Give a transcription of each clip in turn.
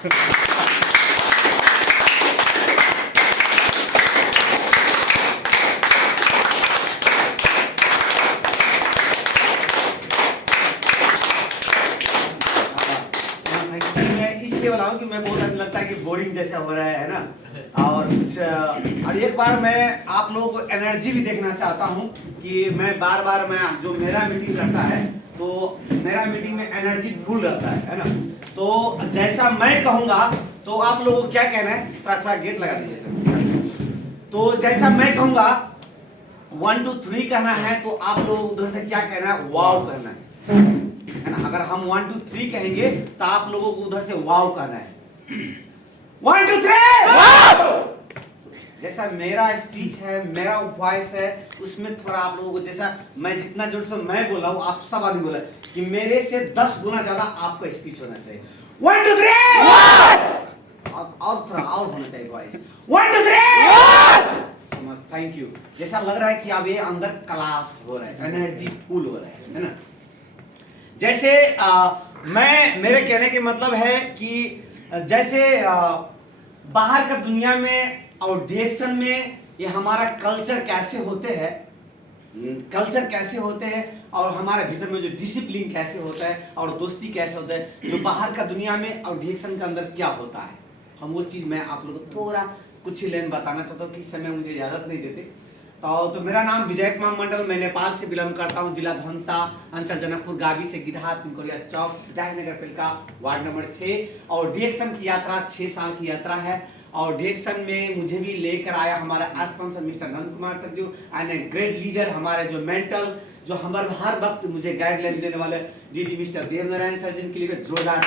इसलिए बोला हूँ कि मैं बहुत लगता है कि बोरिंग जैसा हो रहा है ना। और एक बार मैं आप लोगों को एनर्जी भी देखना चाहता हूँ कि मैं बार मैं जो मेरा मीटिंग करता है तो मेरा मीटिंग में एनर्जी फुल रहता है ना। तो जैसा मैं कहूँगा तो आप लोगों को क्या कहना है, थोड़ा गेट लगा दीजिए। तो जैसा मैं कहूँगा 1 2 3 कहना है तो आप लोग उधर से क्या कहना है, वाव कहना है ना। अगर हम 1 2 3 कहेंगे तो आप लोगों को उधर से वाव कहना है। 1 2 3 जैसा मेरा स्पीच है, मेरा वॉइस है, उसमें थोड़ा आप लोगों को जैसा मैं जितना जोर से मैं बोला हूँ आप सब आदमी बोला कि मेरे से 10 गुना ज्यादा आपका स्पीच होना चाहिए। 1 2 3 और थोड़ा और होना चाहिए वॉइस। 1 2 3 thank you. जैसा लग रहा है कि अब ये अंदर क्लास हो रहा है, एनर्जी फुल हो रहा है ना। जैसे मेरे कहने के मतलब है कि जैसे बाहर का दुनिया में और डिएक्शन में ये हमारा कल्चर कैसे होते हैं, और हमारे भीतर में जो डिसिप्लिन कैसे होता है और दोस्ती कैसे होता है, जो बाहर का दुनिया में और डिएक्शन के अंदर क्या होता है, हम वो चीज़ मैं आप लोगों को थोड़ा कुछ ही लाइन बताना चाहता हूँ कि इस समय मुझे इजाज़त नहीं देते। तो मेरा नाम विजय कुमार मंडल, मैं नेपाल से बिलोंग करता हूँ। जिला धनसा, अंचल जनकपुर, गावी से गिधा, तिनकोरिया चौक, जयनगर पालिका, वार्ड नंबर 6। और डिएक्शन की यात्रा 6 साल की यात्रा है। और डिएक्शन में मुझे भी लेकर आया हमारा sponsor mister Nand Kumar sir जो एंड ए ग्रेट लीडर, हमारे जो मेंटल जो हमारे हर वक्त मुझे गाइडलाइन देने वाले डीडी मिस्टर देवनारायण सर, जिनके लिए जोरदार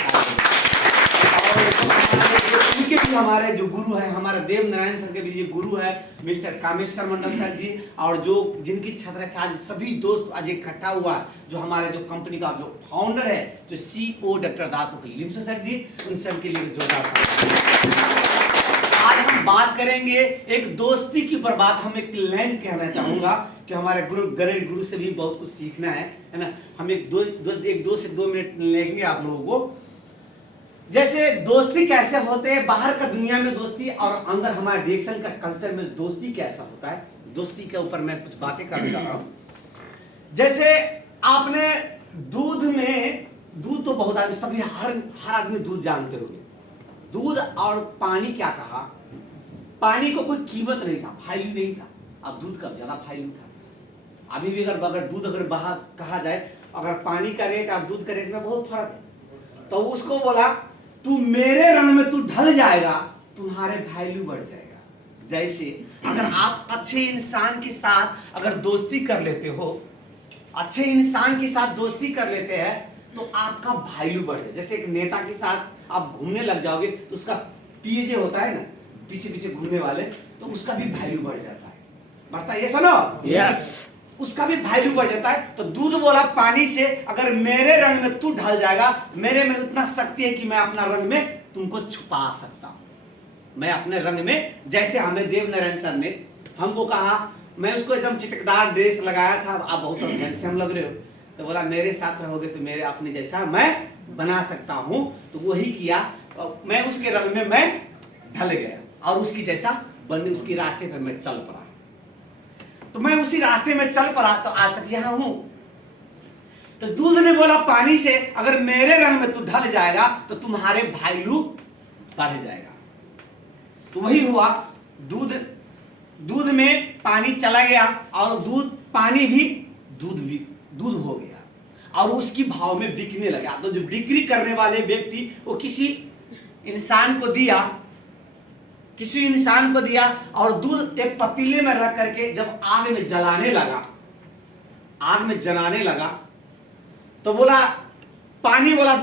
उनके भी हमारे जो गुरु है, हमारे देवनारायण सर के भी जो गुरु है मिस्टर कामेश्वर मंडल सर जी, और जो जिनकी छत्र आज सभी दोस्त आज इकट्ठा हुआ, जो हमारे जो कंपनी का जो फाउंडर है जो सीईओ डॉक्टर दातु लिम्सो सर जी, उन सब के लिए जोरदार। आज हम बात करेंगे एक दोस्ती के ऊपर बात। हम एक लाइन कहना चाहूंगा कि हमारे गुरु से भी बहुत कुछ सीखना है ना। हम एक दो से 2 मिनट लेंगे आप लोगों को। जैसे दोस्ती कैसे होते हैं बाहर का दुनिया में दोस्ती, और अंदर हमारे डिएक्शन का कल्चर में दोस्ती कैसा होता है, दोस्ती के ऊपर मैं कुछ बातें करने जा रहा हूं। जैसे आपने दूध तो बहुत आदमी सभी हर आदमी दूध जानते होंगे। दूध और पानी क्या कहा, पानी को कोई कीमत नहीं था, वैल्यू नहीं था। अब दूध का ज्यादा वैल्यू था। अभी भी अगर दूध अगर बाहर कहा जाए, अगर पानी का रेट और दूध का रेट में बहुत फर्क है, तो उसको बोला तू मेरे रंग में तू ढल जाएगा, तुम्हारे वैल्यू बढ़ जाएगा। जैसे अगर आप अच्छे इंसान के साथ अगर दोस्ती कर लेते हो, अच्छे इंसान के साथ दोस्ती कर लेते हैं तो आपका वैल्यू बढ़ जाए। जैसे एक नेता के साथ आप घूमने लग जाओगे तो उसका पीजे होता है ना, पीछे घूमने वाले, तो उसका भी वैल्यू बढ़ जाता है, बढ़ता है। ये सुनो, यस, उसका भी वैल्यू बढ़ जाता है। तो दूध बोला पानी से, अगर मेरे रंग में तू ढल जाएगा, मेरे में उतना शक्ति है कि मैं अपना रंग में तुमको छुपा सकता हूं। मैं अपने रंग में, जैसे हमें देवनारायण सर ने हमको कहा, मैं उसको एकदम चिटकदार ड्रेस लगाया था, आप बहुत हैंडसम लग रहे हो, तो बोला मेरे साथ रहोगे तो मेरे अपने जैसा मैं बना सकता हूं। तो वही किया, मैं उसके रंग में मैं ढल गया और उसकी जैसा बनने उसकी रास्ते पर मैं चल पड़ा। तो मैं उसी रास्ते में चल पड़ा तो आज तक यहां हूं। तो दूध ने बोला पानी से, अगर मेरे रंग में तू ढल जाएगा तो तुम्हारे वैल्यू बढ़ जाएगा। तो वही हुआ, दूध में पानी चला गया और पानी भी दूध हो गया और उसकी भाव में बिकने लगा। तो जो बिक्री करने वाले व्यक्ति वो किसी इंसान को दिया और दूध एक पतीले में रख करके जब आग में जलाने लगा तो बोला, पानी बोला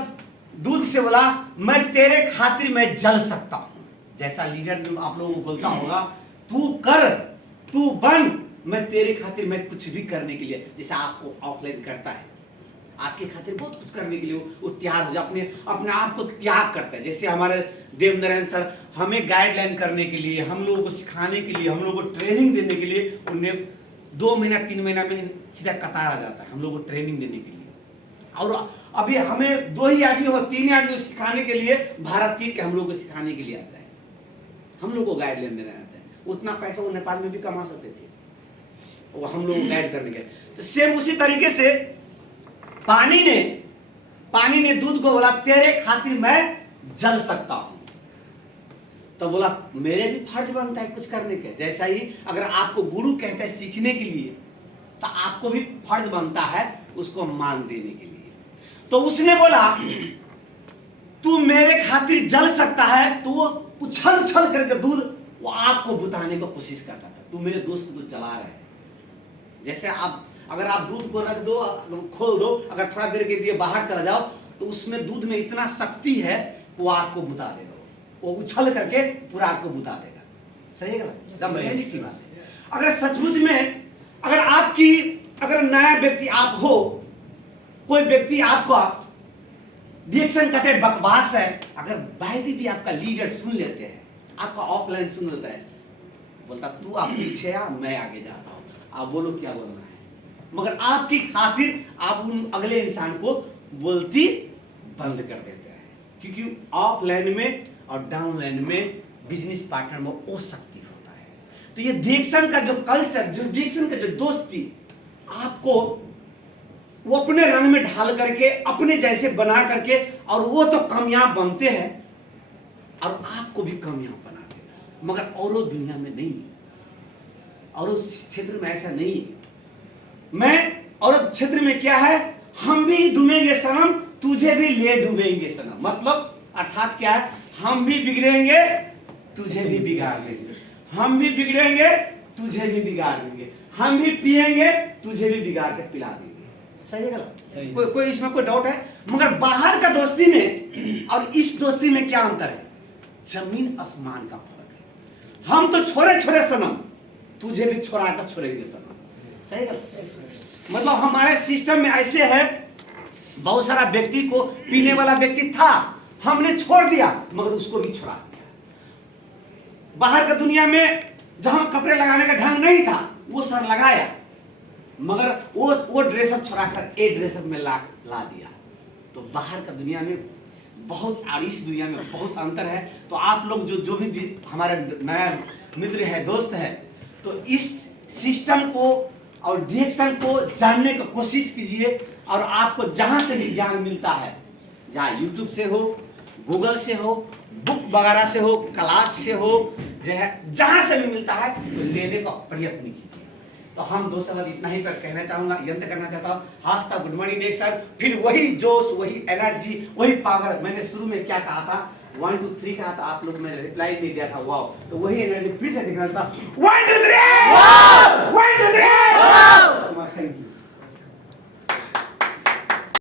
दूध से, बोला मैं तेरे खातिर मैं जल सकता हूं। जैसा लीडर आप लोगों को बोलता होगा, तू बन, मैं तेरे खातिर मैं कुछ भी करने के लिए, जैसे आपको ऑफलाइन करता है, आपके खातिर बहुत कुछ करने के लिए वो तैयार हो जाए, अपने आप को त्याग करता है। जैसे हमारे देवनारायण सर हमें गाइडलाइन करने के लिए, हम लोगों को सिखाने के लिए, हम लोगों को ट्रेनिंग देने के लिए, उन्हें 2 महीना 3 महीना में सीधा कतार आ जाता है हम लोगों को ट्रेनिंग देने के लिए। और अभी हमें 2 ही आदमी हो 3 आदमी सिखाने के लिए भारत के हम लोग को सिखाने के लिए आता है, हम लोग को गाइड लेने देना आता है। उतना पैसा वो नेपाल में भी कमा सकते थे, वो हम लोग गाइड करने के। तो सेम उसी तरीके से पानी ने दूध को बोला तेरे खातिर मैं जल सकता हूं, तो बोला मेरे भी फर्ज बनता है कुछ करने के। जैसा ही अगर आपको गुरु कहता है सीखने के लिए, तो आपको भी फर्ज बनता है उसको मान देने के लिए। तो उसने बोला तू मेरे खातिर जल सकता है, तो वो उछल उछल करके दूध वो आग को बुताने को कोशिश करता था। तू मेरे दोस्त को तो जला रहा है। जैसे आप अगर आप दूध को रख दो, खोल दो, अगर थोड़ा देर के लिए बाहर चला जाओ, तो उसमें दूध में इतना शक्ति है वो आग को बुता देगा, वो उछल करके पूरा आग को बुता देगा। सही है गलत? एकदम रियलिटी बात है। अगर सचमुच में अगर नया व्यक्ति आप हो, कोई व्यक्ति आपका रिएक्शन करते हैं बकवास है, अगर वायदी भी आपका लीडर सुन लेते हैं, आपका ऑफलाइन सुन लेता है, बोलता तू आप पीछे आ मैं आगे जाता हूं, आप बोलो क्या बोलना है। मगर आपकी खातिर आप उन अगले इंसान को बोलती बंद कर देते हैं, क्योंकि ऑफलाइन में और डाउनलाइन में बिजनेस पार्टनर में वो शक्ति होता है। तो ये डिएक्शन का जो कल्चर, जो डिएक्शन का जो दोस्ती, आपको वो अपने रंग में ढाल करके अपने जैसे बना करके, और वो तो कामयाब बनते हैं और आपको भी कामयाब बना देगा। मगर औरों दुनिया में नहीं, औरों क्षेत्र में ऐसा नहीं। और क्षेत्र में क्या है, हम भी डूबेंगे सनम तुझे भी ले डूबेंगे सनम। मतलब अर्थात क्या है, हम भी बिगड़ेंगे तुझे भी बिगाड़ देंगे, हम भी बिगड़ेंगे तुझे भी बिगाड़ देंगे, हम भी पिएंगे तुझे भी बिगाड़ के पिला देंगे। सही है गलत? कोई इसमें कोई डाउट है? मगर बाहर का दोस्ती में और इस दोस्ती में क्या अंतर है? जमीन आसमान का फर्क है। हम तो छोरे छोरे सनम, तुझे भी छोड़ा कर छोड़ेंगे सनम। सही गलत? मतलब हमारे सिस्टम में ऐसे है, बहुत सारा व्यक्ति को पीने वाला व्यक्ति था, हमने छोड़ दिया मगर उसको भी छोड़ा दिया। बाहर का दुनिया में जहां कपड़े लगाने का ढंग नहीं था वो सर लगाया, मगर वो ड्रेसअप छोड़ाकर ए ड्रेसअप में ला दिया। तो बाहर का दुनिया में बहुत और इस दुनिया में बहुत अंतर है। तो आप लोग जो भी हमारे नया मित्र है, दोस्त है, तो इस सिस्टम को और डिएक्शन को जानने की कोशिश कीजिए। और आपको जहां से भी ज्ञान मिलता है, जहाँ यूट्यूब से हो, गूगल से हो, बुक वगैरह से हो, क्लास से हो, जो है जहां से भी मिलता है तो लेने का प्रयत्न कीजिए। तो हम 2 शब्द इतना ही पर कहना चाहूंगा, यंत्र करना चाहता हूँ। हास्ता गुड मॉर्निंग डिएक्शन, फिर वही जोश, वही एनर्जी, वही पावर। मैंने शुरू में क्या कहा था, 1 2 3 कहा था, आप लोग मैंने रिप्लाई नहीं दिया था, वाओ। तो वही एनर्जी फिर से दिखना था, 1 2 3 1 2 3 थैंक यू।